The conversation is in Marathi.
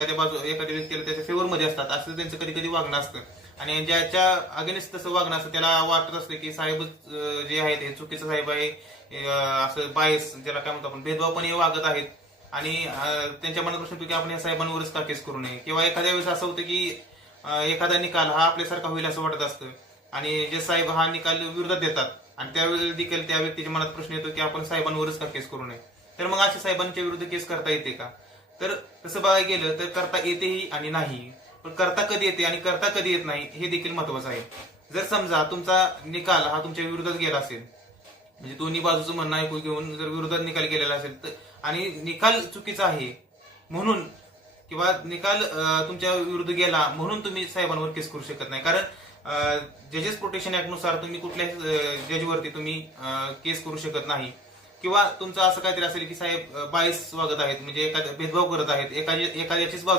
त्या बाजू एखाद्या व्यक्तीला त्याच्या फेवरमध्ये असतात असं त्यांचं कधी कधी वागणं असतं. आणि ज्याच्या अगेन्स्ट तसं वागणं असतं त्याला वाटत असतं की साहेबच जे आहेत हे चुकीचं साहेब आहे, असं बायस ज्याला काय म्हणतो आपण भेदभावपणे वागत आहेत. आणि त्यांच्या मनात प्रश्न येतो की आपण या साहेबांवरच का केस करू नये. किंवा एखाद्या वेळेस असं होतं की एखादा निकाल हा आपल्यासारखा होईल असं वाटत असतं आणि जे साहेब हा निकाल विरोधात देतात आणि त्यावेळी देखील त्या व्यक्तीच्या मनात प्रश्न येतो की आपण साहेबांवरच का केस करू नये. तर मग अशा साहेबांच्या विरुद्ध केस करता येते का? तर तसं बघायला गेलं तर करता येतेही आणि नाही. पण करता कधी येते आणि करता कधी येत नाही हे देखील महत्वाचं आहे. जर समजा तुमचा निकाल हा तुमच्या विरोधात गेला असेल, म्हणजे दोन्ही बाजूचं म्हणणं ऐकून घेऊन जर विरोधात निकाल गेलेला असेल तर आणि निकाल चुकीचा आहे म्हणून किंवा निकाल तुमच्या विरुद्ध गेला म्हणून तुम्ही साहेबांवर केस करू शकत नाही. कारण जजेस प्रोटेक्शन ऍक्ट नुसार तुम्ही कुठल्याही जजवरती तुम्ही केस करू शकत नाही. किंवा तुमचं असं काहीतरी असेल की साहेब बायस वागत आहेत, म्हणजे एखाद्या भेदभाव करत आहेत, एखाद्याचीच बाजू